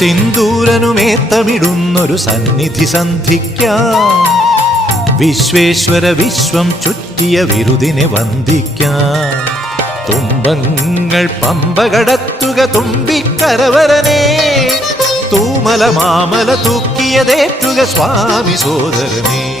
സിന്ദൂരനുമേത്തമിടുന്നൊരു സന്നിധി സന്ധിക്കാം. വിശ്വേശ്വര വിശ്വം ചുറ്റിയ വിരുദിനെ വന്ദിക്ക. തുമ്പങ്ങൾ പമ്പ കടത്തുക തുമ്പിക്കരവരനെ തൂമല മാമല തൂക്കിയതേറ്റുക സ്വാമി സോദരനെ.